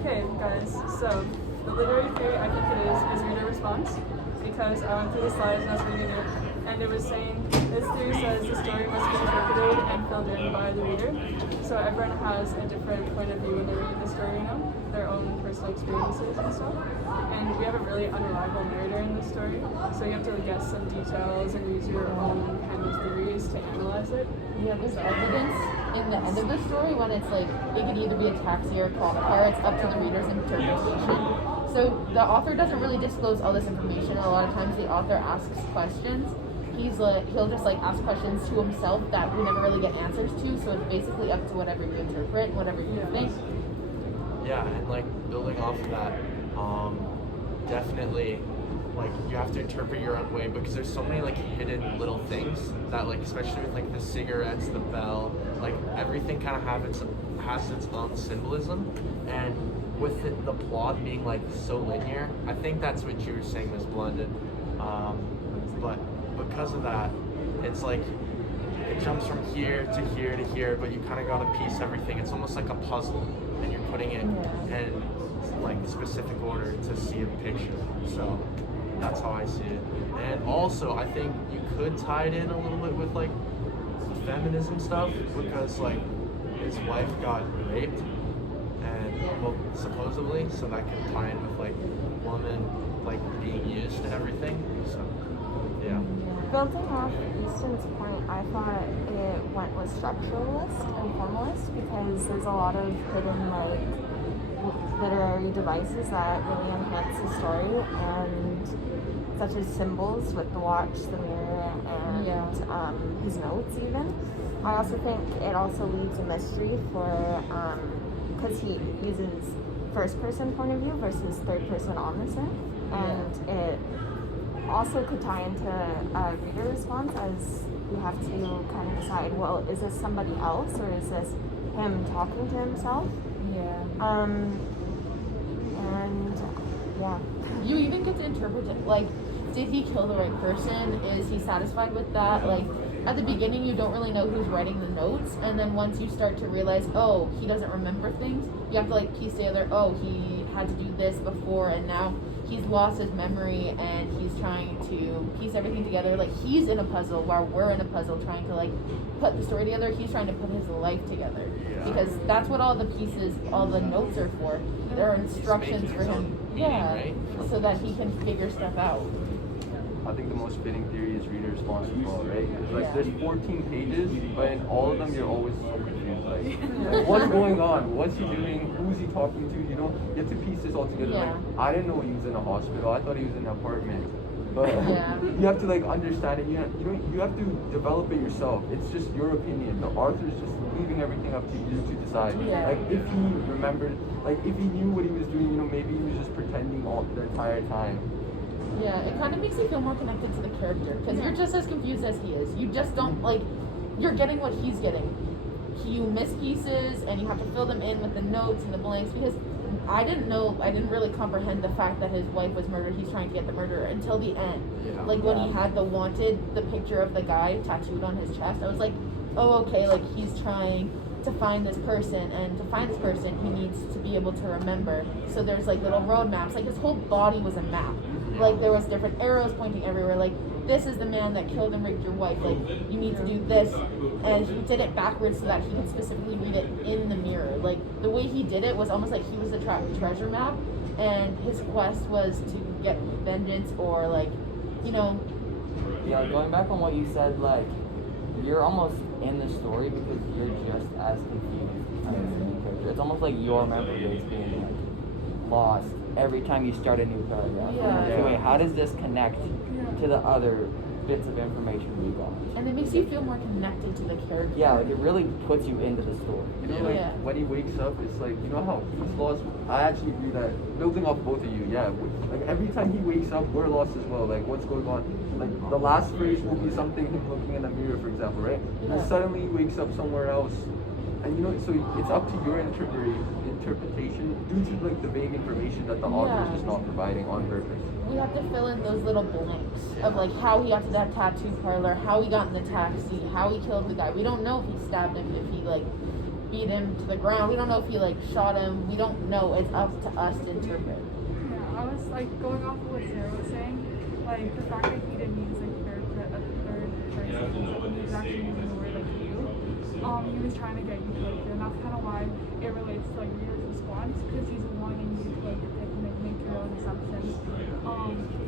Okay, guys, so the literary theory I think it is reader response, because I went through the slides and I was reading it, and it was saying, this theory says the story must be interpreted and filled in by the reader. So everyone has a different point of view when they're reading the story, their own personal experiences and stuff. And we have a really unreliable narrator in the story, so you have to guess some details and use your own kind of theories to analyze it. Yeah, there's evidence in the end of the story when it's like it could either be a taxi or a clock car. It's up to the reader's interpretation. So the author doesn't really disclose all this information. A lot of times the author asks questions. He'll just ask questions to himself that we never really get answers to. So it's basically up to whatever you interpret, whatever you think. Yeah, and building off of that, definitely you have to interpret your own way, because there's so many hidden little things that especially with the cigarettes, the bell, everything kind of has its own symbolism. And with the plot being so linear, I think that's what you were saying, Ms. Blunden. But because of that, it's it jumps from here to here to here, but you kind of got to piece everything. It's almost like a puzzle, and you're putting it in specific order to see a picture. So that's how I see it. And also, I think you could tie it in a little bit with feminism stuff, because his wife got raped, and well, supposedly, so that can tie in with woman being used and everything. So yeah. Building off Easton's point, I thought it went with structuralist and formalist, because there's a lot of hidden literary devices that really enhance the story, and such as symbols with the watch, the mirror, and his notes even. I also think it also leaves a mystery for, because he uses first person point of view versus third person omniscient, and it also could tie into a reader response, as you have to kind of decide, well, is this somebody else or is this him talking to himself? You even get to interpret it. Did he kill the right person? Is he satisfied with that? At the beginning, you don't really know who's writing the notes, and then once you start to realize, oh, he doesn't remember things, you have to piece together, oh, he had to do this before, and now he's lost his memory, and he's trying to piece everything together. He's in a puzzle while we're in a puzzle trying to put the story together. He's trying to put his life together, because that's what all the pieces, all the notes are for. There are instructions for him, so that he can figure stuff out. I think the most fitting theory is reader response as well, right? There's 14 pages, but in all of them you're always so confused. What's going on? What's he doing? Who's he talking to? You have to piece this all together. I didn't know he was in a hospital. I thought he was in an apartment. But you have to understand it. You have to develop it yourself. It's just your opinion. The author's just leaving everything up to you to decide. If he remembered, if he knew what he was doing, maybe he was just pretending all the entire time. Yeah, it kind of makes you feel more connected to the character, because you're just as confused as he is. You just don't, you're getting what he's getting. You miss pieces, and you have to fill them in with the notes and the blanks, because I didn't really comprehend the fact that his wife was murdered. He's trying to get the murderer until the end. When he had the picture of the guy tattooed on his chest, I was like, oh, okay, he's trying to find this person, and to find this person, he needs to be able to remember. So there's little road maps. His whole body was a map. There was different arrows pointing everywhere. This is the man that killed and raped your wife. You need to do this. And he did it backwards so that he could specifically read it in the mirror. The way he did it was almost like he was the treasure map, and his quest was to get vengeance, or Yeah, going back on what you said, you're almost in the story because you're just as confused as the main character. It's almost like your memory is being lost every time you start a new paragraph. So wait, how does this connect to the other bits of information we got? And it makes you feel more connected to the character. Yeah, it really puts you into the story. When he wakes up, it's how he's lost. I actually agree that, building off both of you, every time he wakes up, we're lost as well. What's going on? The last phrase will be something, him looking in the mirror, for example, right? And suddenly he wakes up somewhere else. And so it's up to your interpretation due to the vague information that the author is just not providing on purpose. We have to fill in those little blanks of how he got to that tattoo parlor, how he got in the taxi, how he killed the guy. We don't know if he stabbed him, if he beat him to the ground. We don't know if he like shot him. We don't know. It's up to us to interpret. Yeah, I was like going off of what Sarah was saying, like the fact that he didn't use like third person, he was actually using the word like you. He was trying to get you to like, and that's kind of why it relates to like reader's response, because he's wanting you to like pick and like, make your own assumptions,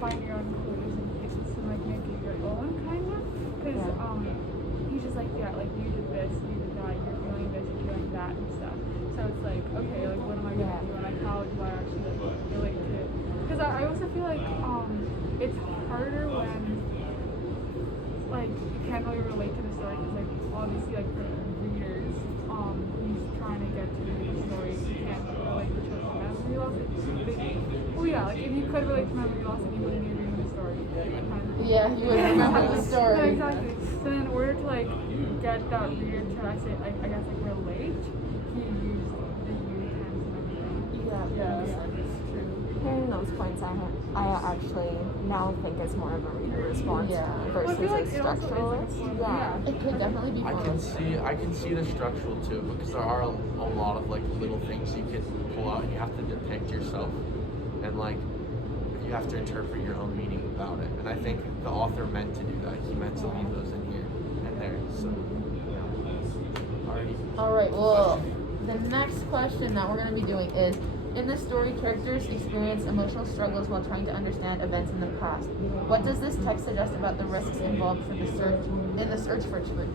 find your own clues and pieces and like make it your own kind of, because he's just like, yeah, like you did this, you did that, you're feeling this, you're feeling that and stuff. So it's like, okay, like what am I gonna do and like how do I actually like relate to it? Because I also feel like it's harder when like you can't really relate to the story, because like obviously like for readers who's trying to get to the story, you can't relate to memory loss. Well, yeah, like if you could relate to memory loss and you wouldn't be reading the story. Yeah, he would remember the story. Yeah, exactly. So then in order to like get that reader to actually I guess like relate, he used the you tense and everything. Yeah. Hearing those points, I actually now think it's more of a reader response Yeah. versus Well, I feel like a it also is, like, structuralist. Yeah. It could definitely be I more. can see the structural too, because there are a lot of like little things you can pull out and you have to depict yourself, and like you have to interpret your own meaning about it. And I think the author meant to do that. He meant to leave those in here and there. So already. All right. Well, the next question that we're going to be doing is: in this story, characters experience emotional struggles while trying to understand events in the past. What does this text suggest about the risks involved for the search for truth?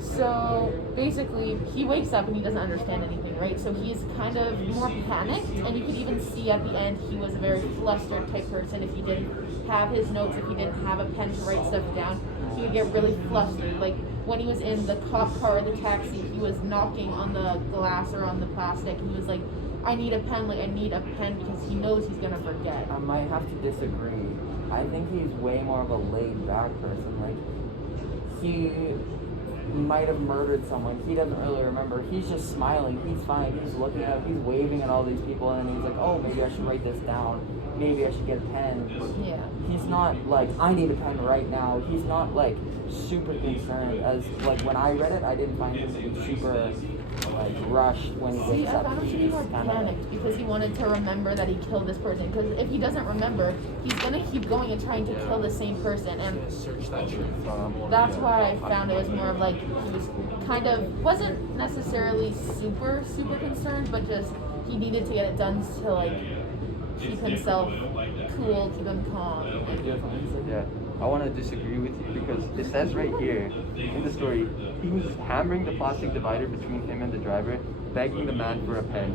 So basically, he wakes up and he doesn't understand anything, right? So he's kind of more panicked, and you could even see at the end he was a very flustered type person. If he didn't have his notes, if he didn't have a pen to write stuff down, he would get really flustered. Like when he was in the cop car or the taxi, he was knocking on the glass or on the plastic, and he was like, I need a pen, like I need a pen, because he knows he's gonna forget. I might have to disagree. I think he's way more of a laid back person. Like, he might have murdered someone. He doesn't really remember. He's just smiling. He's fine. He's looking at, he's waving at all these people, and then he's like, oh, maybe I should write this down. Maybe I should get a pen. Yeah. He's not like, I need a pen right now. He's not like super concerned. As like when I read it, I didn't find him to be super like rushed when he See, wakes I up. found him to be He's more kinda- panicked because he wanted to remember that he killed this person. Because if he doesn't remember, he's gonna keep going and trying to kill the same person. And Search that truth. that's why I found it was more of like he was kind of wasn't necessarily super concerned, but just he needed to get it done to like keep himself cool, keep him calm. Yeah, I want to disagree with you because it says right here in the story, he was hammering the plastic divider between him and the driver, begging the man for a pen.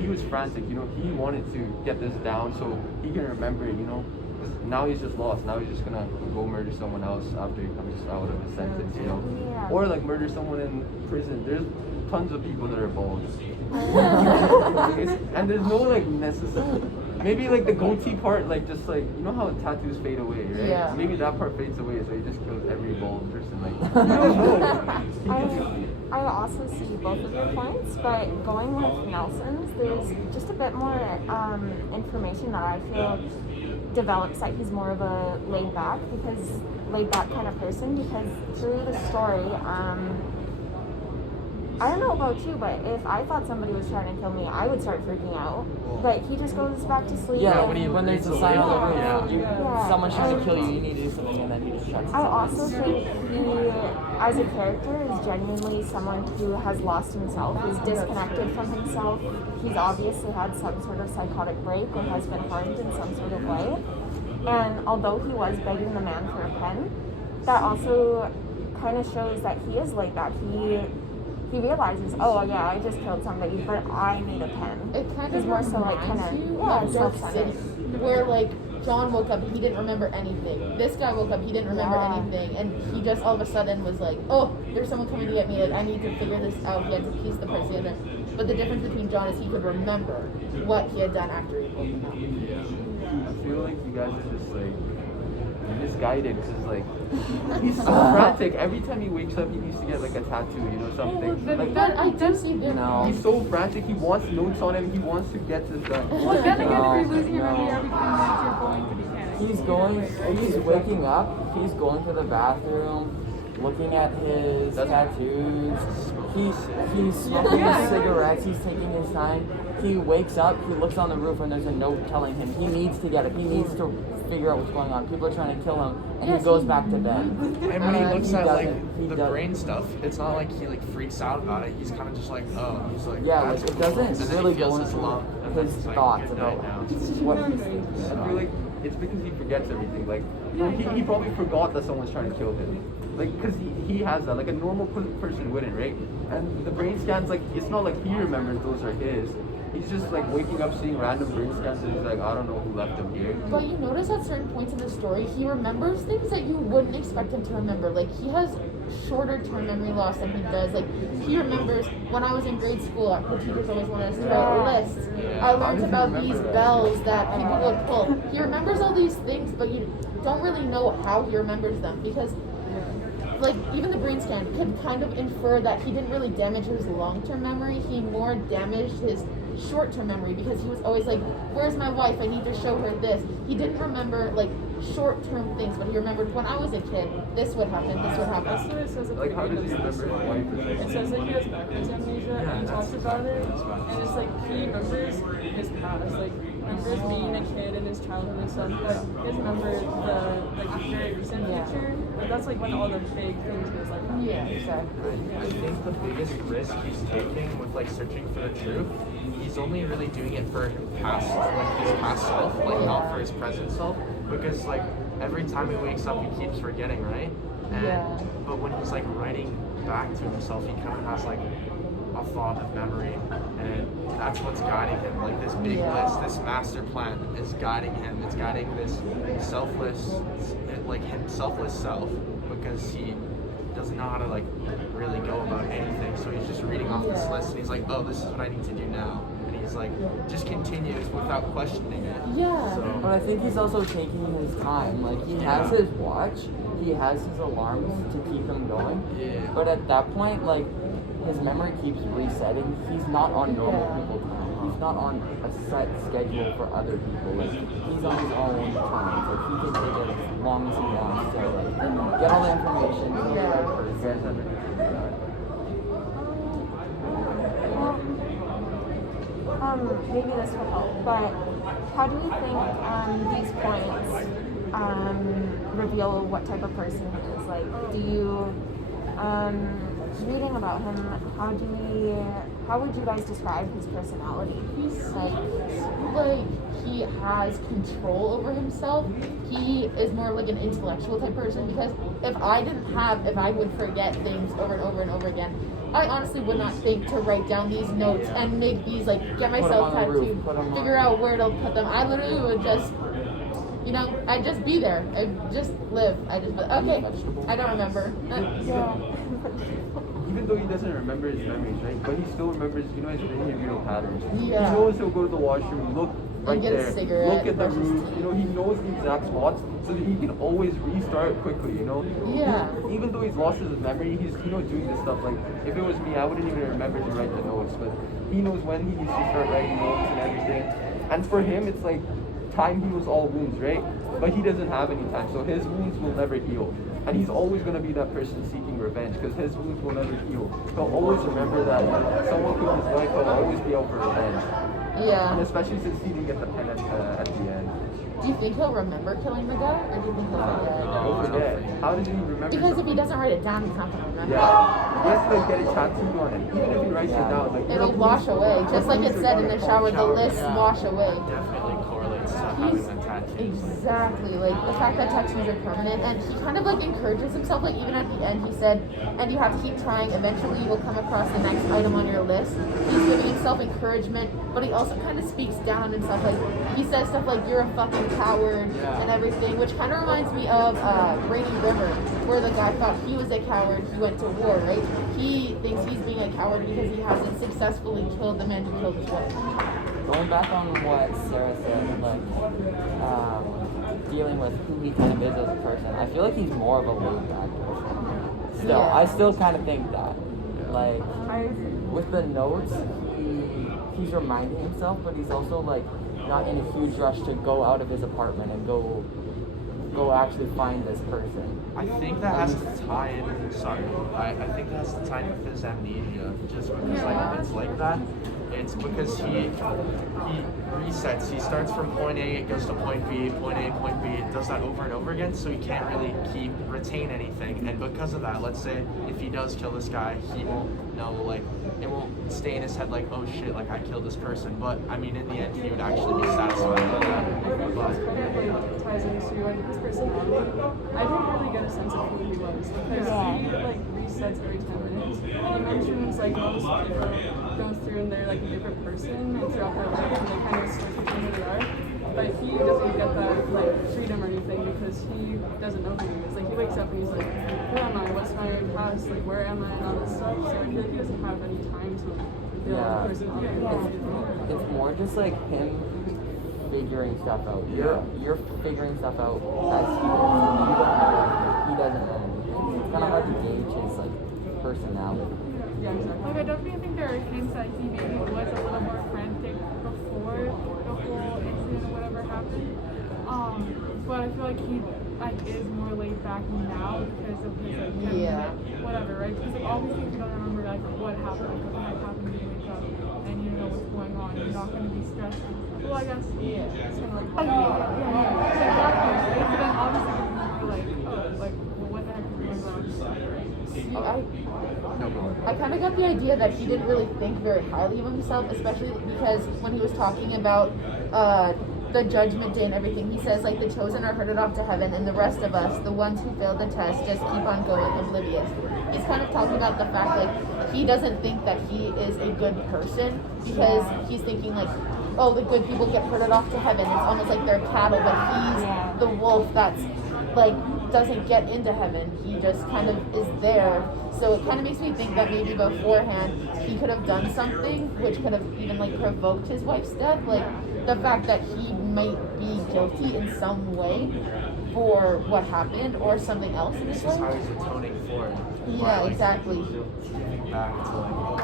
He was frantic, you know, he wanted to get this down so he can remember it, you know. 'Cause now he's just lost. Now he's just gonna go murder someone else after he comes out of his sentence, you know. Yeah. Or like murder someone in prison. There's tons of people that are bald. And there's no like necessary. Maybe like the goatee part, like just like you know how tattoos fade away, right? Yeah. Maybe that part fades away, so he just kills every bald person. Like I don't know. I also see both of your points, but going with Nelson's, there's just a bit more information that I feel develops that he's more of a laid back kind of person, because through the story, I don't know about you, but if I thought somebody was trying to kill me, I would start freaking out. But he just goes back to sleep. Yeah, and- when there's a sign on the roof, Yeah. someone's trying to kill you, you need to do something, and then he just shuts I himself. also think he, as a character, is genuinely someone who has lost himself, is disconnected from himself. He's obviously had some sort of psychotic break or has been harmed in some sort of way. And although he was begging the man for a pen, that also kind of shows that he is like that. He realizes, oh yeah, I just killed somebody, but I need a pen. It kind He's of more so like reminds kind you of of Dark self-centered. City, where like John woke up, he didn't remember anything. This guy woke up, he didn't remember Yeah. anything, and he just all of a sudden was like, oh, there's someone coming to get me. Like I need to figure this out. He had to piece the parts together. But the difference between John is he could remember what he had done after he woke up. I feel like you guys are just like misguided because like he's so frantic. Every time he wakes up, he needs to get like a tattoo, you know, something. Like But I do see difference. No. he's so frantic. He wants notes on him. He wants to get this done. Well, then again, No, if you're losing your memory no. every 10 minutes, you're going to be panicked. He's waking up, he's going to the bathroom, looking at his tattoos. He's smoking Yeah. his cigarettes. He's taking his time. He wakes up. He looks on the roof, and there's a note telling him he needs to get it. He needs to figure out what's going on. People are trying to kill him, and Yes, he goes he- back to bed. And when he looks he at like doesn't- he the doesn't- brain stuff, it's not like he like freaks out about it. He's kind of just like, oh, he's like, Yeah, that's like it cool. doesn't And then he really feels go his into lump, and then his he's like, thoughts good about night now. what he's Memory. thinking. I feel like it's because he forgets everything. Like, you know, he probably forgot that someone's trying to kill him. Like, because he has that. Like, a normal person wouldn't, right? And the brain scans, like, it's not like he remembers those are his. He's just, like, waking up, seeing random brain scans, and he's like, I don't know who left him here. But you notice at certain points in the story, he remembers things that you wouldn't expect him to remember. Like, he has shorter term memory loss than he does. Like, he remembers when I was in grade school, the teachers always wanted us to write lists. I learned about these bells that people would pull. He remembers all these things, but you don't really know how he remembers them because, like, even the brain scan could kind of infer that he didn't really damage his long-term memory. He more damaged his short-term memory because he was always like, where's my wife? I need to show her this. He didn't remember, like, short-term things, but he remembered when I was a kid, this would happen, this would That's happen. what it says at the Like, how does beginning he of the remember his story. wife? or It something? says that he has backwards amnesia and he talks about it, and it's like he remembers his past, like remembers being a kid in his childhood and stuff, but he doesn't remember the like very recent future. But that's like when all the big things in his life happen. Yeah, exactly. I think the biggest risk he's taking with like searching for the truth, he's only really doing it for his past, like his past self, like not for his present self, because like every time he wakes up, he keeps forgetting, right? And, Yeah. But when he's like writing back to himself, he kind of has like a thought of memory, and that's what's guiding him. Like this big list, this master plan is guiding him. It's guiding this selfless, selfless self, because he doesn't know how to like really go about anything. So he's just reading off this list, and he's like, oh, this is what I need to do now. And he's like, just continues without questioning it. Yeah. But So I think he's also taking his time. Like, he has his watch, he has his alarms to keep him going. yeah. But at that point, like, his memory keeps resetting. He's not on normal Yeah. people time. He's not on a set schedule for other people. Like, he's on his own time. Like, he can take it as long as he wants to, like, get all the information. Get all the Yeah. right You person. guys have anything to say about it? Maybe this will help, but how do you think these points reveal what type of person he is? Like, do you, reading about him, how would you guys describe his personality? He's like he has control over himself. He is more like an intellectual type person because if I would forget things over and over and over again, I honestly would not think to write down these notes and make these like get Put 'em myself on the roof, tattooed, put 'em on figure the out where to put them. I literally would just, I'd just be there. I'd just live. I just okay. I don't remember. Even though he doesn't remember his memories, right? But he still remembers, his behavioral patterns. Yeah. He knows he'll go to the washroom, look right get a there, cigarette, look at the brush his roof. teeth. He knows the exact spots so that he can always restart quickly. Yeah. Even though he's lost his memory, he's doing this stuff. Like if it was me, I wouldn't even remember to write the notes. But he knows when he needs to start writing notes and everything. And for him, it's like time heals all wounds, right? But he doesn't have any time, so his wounds will never heal. And he's always going to be that person seeking revenge because his wounds will never heal. He'll always remember that someone killed his wife, he'll always be out for revenge. And Yeah. especially since he didn't get the pen at the end. Do you think he'll remember killing the guy, or do you think he'll forget? He'll forget. How does he remember Because if he something? doesn't write it down, he's not gonna remember. Yeah. He has to get it tattooed on him. Even if he writes it down, like It'll wash away, just like it said in the shower. The lists wash away. Definitely correlates to having He's that tattoo. exactly like the fact that tattoos are permanent, and he kind of like encourages himself. Like even at the end, he said, "And you have to keep trying. Eventually, you will come across the next item on your list." He's giving himself encouragement, but he also kind of speaks down on himself. Like he says stuff like "You're a fucking coward" and everything, which kind of reminds me of Rainy River, where the guy thought he was a coward. He went to war, right? He thinks he's being a coward because he hasn't successfully killed the man who killed his wife. Going back on what Sarah said, like dealing with who he kind of is as a person, I feel like he's more of a laid back person. Still, Yeah. I still kind of think that. Like I agree. with the notes, he's reminding himself, but he's also like not in a huge rush to go out of his apartment and go go actually find this person. I think that has to tie in. Sorry, I think that has to tie in with his amnesia. Just because like it's like that. It's because he resets. He starts from point A, goes to point B, point A, point B. Does that over and over again, so he can't really retain anything. And because of that, let's say if he does kill this guy, he won't know. Like it won't stay in his head like, oh shit, like I killed this person. But I mean, in the end, he would actually be satisfied with that. But Like ties into like his personality. I didn't really get a sense of who he was because he like resets every 10 minutes. He mentions like most people go through and they're like a different person and throughout their life and they kind of switch between who they are. But he doesn't get that like freedom or anything because he doesn't know who he is. Like he wakes up and he's like, who am I? What's my past? Like where am I? And all this stuff. So I feel like he doesn't have any time to build a personality. It's more just like him figuring stuff out. You're figuring stuff out as he is. You don't know. He doesn't know anything. It's kind of hard to gauge his like personality. Yeah, exactly. Like I definitely think there are hints that he maybe was a little more frantic before the whole incident or whatever happened. But I feel like he like is more laid back now because of his like 10-minute whatever, right? Because like obviously if you don't remember like what happened, like what happened when you wake up and you don't know what's going on, you're not gonna be stressed. Well, I guess it's kind of like exactly. Right? But then obviously you're like, oh, like well, what the heck is going on? I kind of got the idea that he didn't really think very highly of himself, especially because when he was talking about the judgment day and everything, he says like the chosen are herded off to heaven and the rest of us, the ones who failed the test, just keep on going oblivious. He's kind of talking about the fact like he doesn't think that he is a good person because he's thinking like, oh, the good people get herded off to heaven. It's almost like they're cattle, but he's the wolf that's like doesn't get into heaven. He just kind of is there. So it kind of makes me think that maybe beforehand he could have done something which could have even like provoked his wife's death. Like the fact that he might be guilty in some way for what happened or something else in his this is how life. he's atoning for it. Yeah, By, like, exactly. Giving back to like, oh,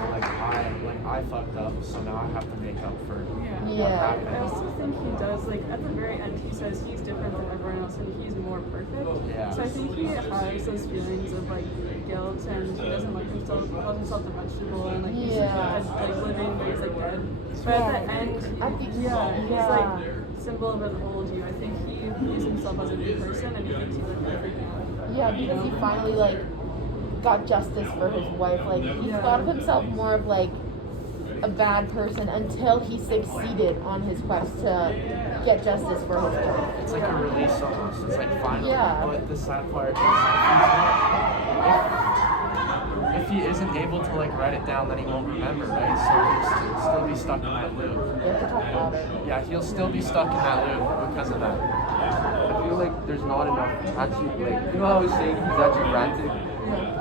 I fucked up, so now I have to make up for what Yeah. happened. I also think he does, like, at the very end, he says he's different than everyone else and he's more perfect. Yeah. So I think he has those feelings of, like, guilt and he doesn't like himself, he calls himself the vegetable and, like, he's like living, but he's, like, dead. But at the end, he's, like, symbol of an old you. I think he views himself as a new person and he thinks he's, like, everything out. Yeah, because he finally like got justice for his wife. Like he thought of himself more of like a bad person until he succeeded on his quest to get justice for his wife. It's like a release almost. It's like finally. Yeah. But the sad part is if he isn't able to like write it down, then he won't remember, right? So he'll still be stuck in that loop. You have to talk about it. Yeah, he'll still be stuck in that loop because of that. I feel like there's not enough actually, like, you know how I was saying he's actually frantic?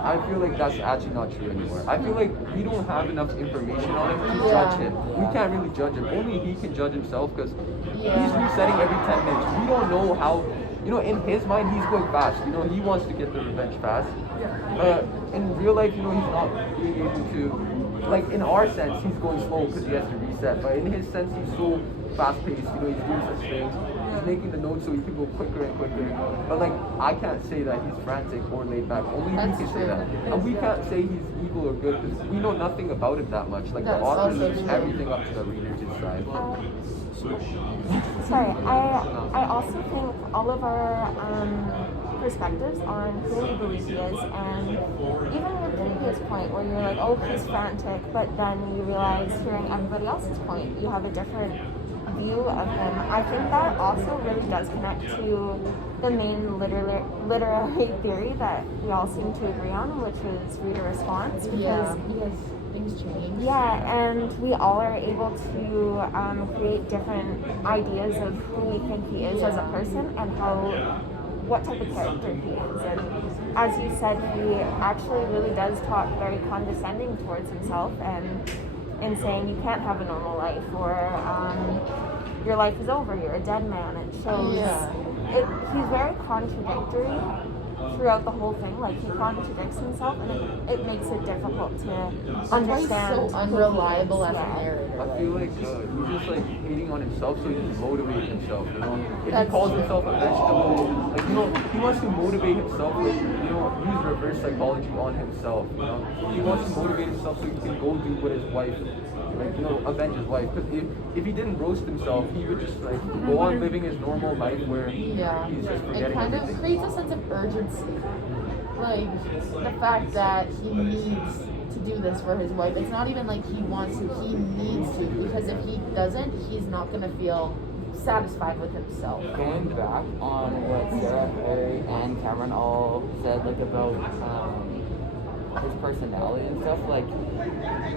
I feel like that's actually not true anymore. I feel like we don't have enough information on him to judge him. We can't really judge him. Only he can judge himself because he's resetting every 10 minutes. We don't know how, you know, in his mind, he's going fast. You know, he wants to get the revenge fast. In real life, you know, he's not being able to, like, in our sense, he's going slow because he has to reset. But in his sense, he's so fast-paced, you know, he's doing such things. He's making the notes so he can go quicker and quicker. But, like, I can't say that he's frantic or laid back. Only That's he can true. say that. And we can't say he's evil or good because we know nothing about it that much. Like, That's the author also leaves true. everything up to the reader to decide. Sorry, I also think all of our perspectives on who we believe he is, and even your previous point where you're like, oh, he's frantic, but then you realize hearing everybody else's point, you have a different view of him. I think that also really does connect to the main literary theory that we all seem to agree on, which is reader response, because things change. yeah, and we all are able to create different ideas of who we think he is as a person and what type of character he is. And as you said, he actually really does talk very condescending towards himself and in saying you can't have a normal life or your life is over, you're a dead man. It shows he's very contradictory throughout the whole thing. Like, he contradicts himself, and it makes it difficult to That's understand. why he's so who he unreliable is. as a Yeah. narrator. I feel like he's just like hating on himself so he can motivate himself, you know? If That's he calls true. himself a vegetable, like, you know, he wants to motivate himself, like, you know, use reverse psychology on himself, you know? He wants to motivate himself so he can go do what his wife, like, you know, avenge his wife. Because if he didn't roast himself, he would just, like, go on living his normal life where Yeah, he's just it forgetting kind of everything. creates a sense of urgency. Like, the fact that he needs to do this for his wife. It's not even like he wants to, he needs to, because if he doesn't, he's not gonna feel satisfied with himself. Going back on what Sarah, Harry, and Cameron all said, like about his personality and stuff, like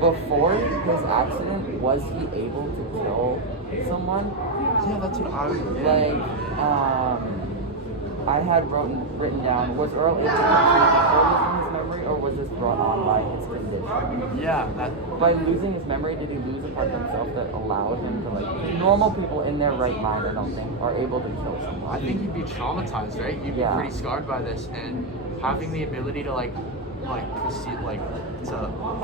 before his accident, was he able to kill someone? Yeah, that's what I would Like, I had written down, was Earl able to control losing his memory, or was this brought on by his condition? Yeah, that. By losing his memory, did he lose a part of himself that allowed him to, like, normal people in their right mind, I don't think, are able to kill someone? I think you'd be traumatized, right? You'd be Yeah. pretty scarred by this, and having the ability to proceed, to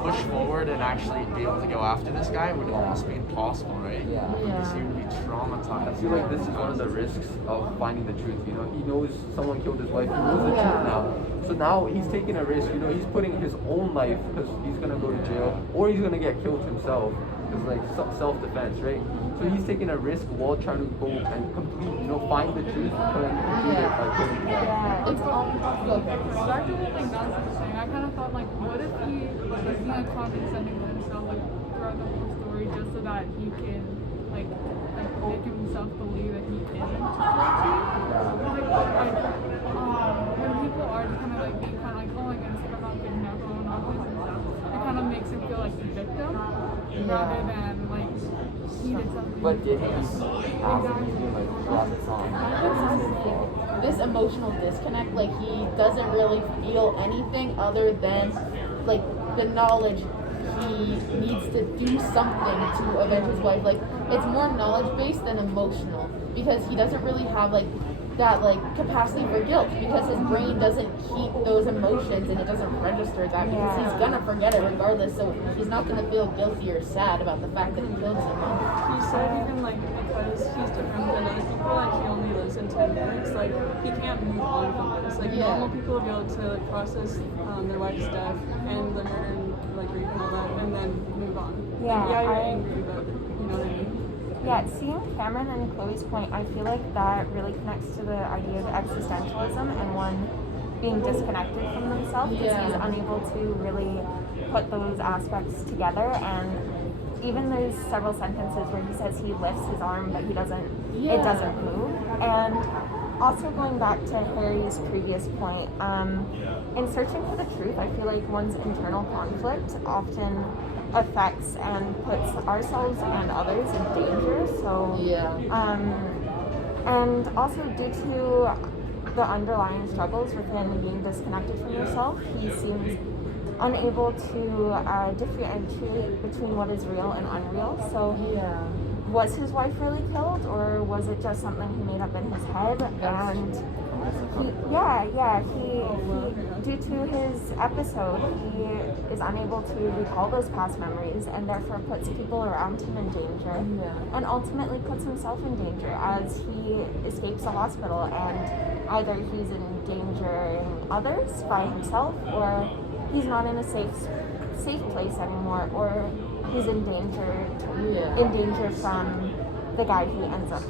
push forward and actually be able to go after this guy would almost be impossible, right? Yeah. Because he would be I traumatized. feel like this is one of the risks of finding the truth. You know, he knows someone killed his wife. He knows the truth now. So now he's taking a risk. You know, he's putting his own life because he's gonna go to jail or he's gonna get killed himself. It's like self-defense, right? So he's taking a risk while trying to go and complete, you know, find the truth and complete it by killing himself. Yeah. It's go ahead. Back to what like Nancy was saying, I kind of thought like, what if he is being condescending to himself like throughout the whole story just so that he can like make himself believe that he isn't guilty? When people are just kind of like being kind of like, oh my goodness, I'm not good enough, oh, I'm not this and stuff, it kind of makes him feel like the victim rather than like he did something. But did he ask him to, like, drop the song? This emotional disconnect, like he doesn't really feel anything other than like the knowledge he needs to do something to avenge his wife. Like it's more knowledge based than emotional because he doesn't really have like that like capacity for guilt because his brain doesn't keep those emotions and it doesn't register that because he's gonna forget it regardless, so he's not gonna feel guilty or sad about the fact that he killed someone. He said even like because he's different than other people, like he only lives in 10 minutes, like he can't move on from this. Like normal people will be able to like process their wife's death and the murder and like rape and all that and then move on. Yeah, Like, you're I- angry, but you know what I mean? Yeah, seeing Cameron and Chloe's point, I feel like that really connects to the idea of existentialism and one being disconnected from themselves because he's unable to really put those aspects together. And even there's several sentences where he says he lifts his arm but he doesn't, it doesn't move. And also going back to Harry's previous point, in searching for the truth, I feel like one's internal conflict often affects and puts ourselves and others in danger. So and also due to the underlying struggles within being disconnected from yourself, he seems unable to differentiate between what is real and unreal. So was his wife really killed, or was it just something he made up in his head? And he due to his episode, he is unable to recall those past memories and therefore puts people around him in danger and ultimately puts himself in danger as he escapes the hospital, and either he's endangering others by himself or he's not in a safe place anymore, or he's in danger from the guy he ends up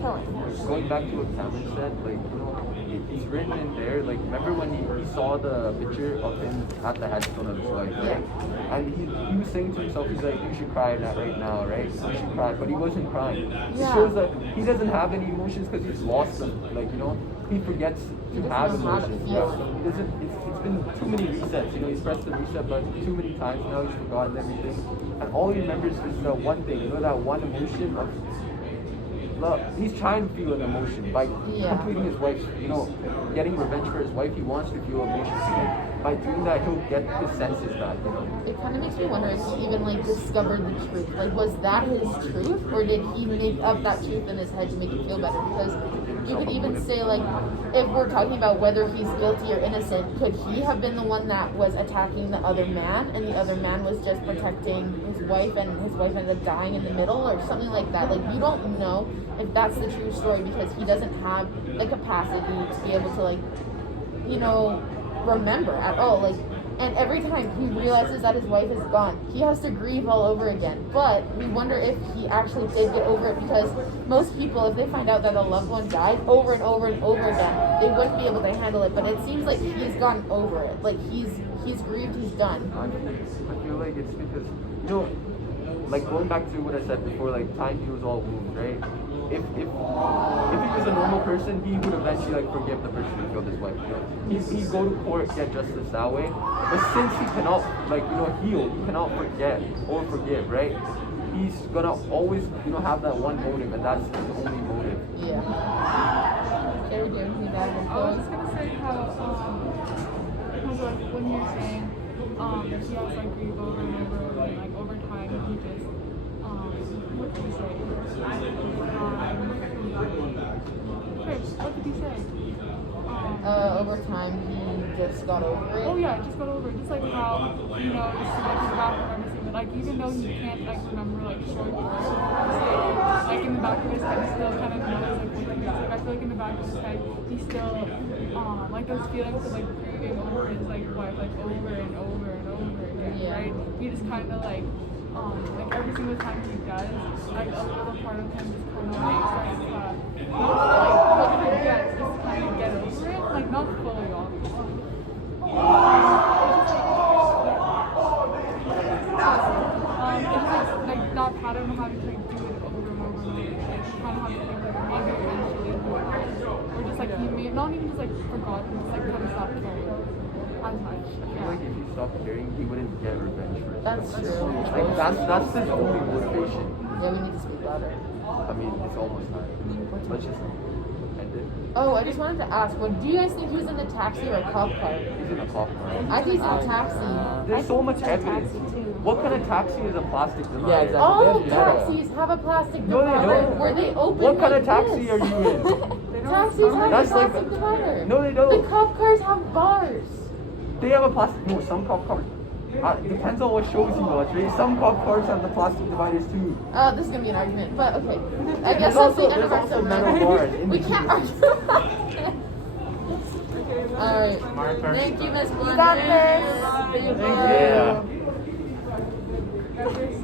killing. Going back to what Cameron said, like, you know, he's written in there, like, remember when he saw the picture of him at the headstone of his wife, right? And he was saying to himself, he's like, you should cry right now, right? You should cry, but he wasn't crying. It shows that he doesn't have any emotions because he's lost them. Like, you know, he forgets to have emotions. Yeah, so he doesn't, it's been too many resets, you know, he's pressed the reset button too many times now, he's forgotten everything. And all he remembers is the one thing, you know, that one emotion of love. He's trying to feel an emotion by completing his wife's, you know, getting revenge for his wife. He wants to feel emotions again. by doing that he'll get his senses back, you know. It kind of makes me wonder if he even like discovered the truth. Like, was that his truth, or did he make up that truth in his head to make it feel better? Because you could even say, like, if we're talking about whether he's guilty or innocent, could he have been the one that was attacking the other man, and the other man was just protecting his wife, and his wife ended up dying in the middle, or something like that? Like, you don't know if that's the true story because he doesn't have the capacity to be able to, like, you know, remember at all. Like, and every time he realizes that his wife is gone, he has to grieve all over again. But we wonder if he actually did get over it, because most people, if they find out that a loved one died over and over and over again, they wouldn't be able to handle it. But it seems like he's gotten over it. Like, he's grieved, he's done. I feel like it's because, you know, like going back to what I said before, like time heals all wounds, right? If he was a normal person, he would eventually like forgive the person who killed his wife. You know, he'd go to court, get justice that way. But since he cannot, like, you know, heal, he cannot forget or forgive, right? He's gonna always, you know, have that one motive, and that's his only motive. Yeah. Jerry, do you have anything to add? I was just gonna say how like when you're saying he has like grief over and over, and like over time he just what did he say? What did he say? Over time, he just got over it. Oh yeah, just got over it. Just like how, you know, it's like his back and everything, but like even though he can't like remember like short words, like in the back of his head he still kind of knows like what he is. Like I feel like in the back of his head he still like those feelings of like grieving over his like wife like over and over and over again, Yeah. right? He just kinda like every single time he does, like a little part of him just kinda like starts to not like forget, just kind of get over it, like not fully obviously. It's just like that pattern of having to like do it over and over and over again. You kind of have to think like maybe eventually or just like he may not even just like forgotten, just like kind of stop caring as much. I feel like if he stopped caring, he wouldn't get revenge for it. That's true. Like that's his only motivation. Yeah, we need to speak louder. I mean, it's almost time. Let's just end it. Oh, I just wanted to ask, do you guys think he was in a taxi or a cop car? He's in a cop car. I think he's in a taxi. There's so much evidence. What kind of taxi is a plastic divider? Yeah, exactly. All Yeah. taxis have a plastic No, they divider don't. where they open. What kind like of taxi this. are you in? Taxis have That's a like- plastic divider. No, they don't. The cop cars have bars. They have a plastic. No, some cop cars. Depends on what shows you watch, right? Some cop cars have the plastic dividers too. This is gonna be an argument, but okay. I There's guess that's also- the end of our there's also metal segment. bars in We the can't Jesus. argue. Alright. My turn. Thank you, Miss Blunt. got this. Thank you. Yeah. Guys,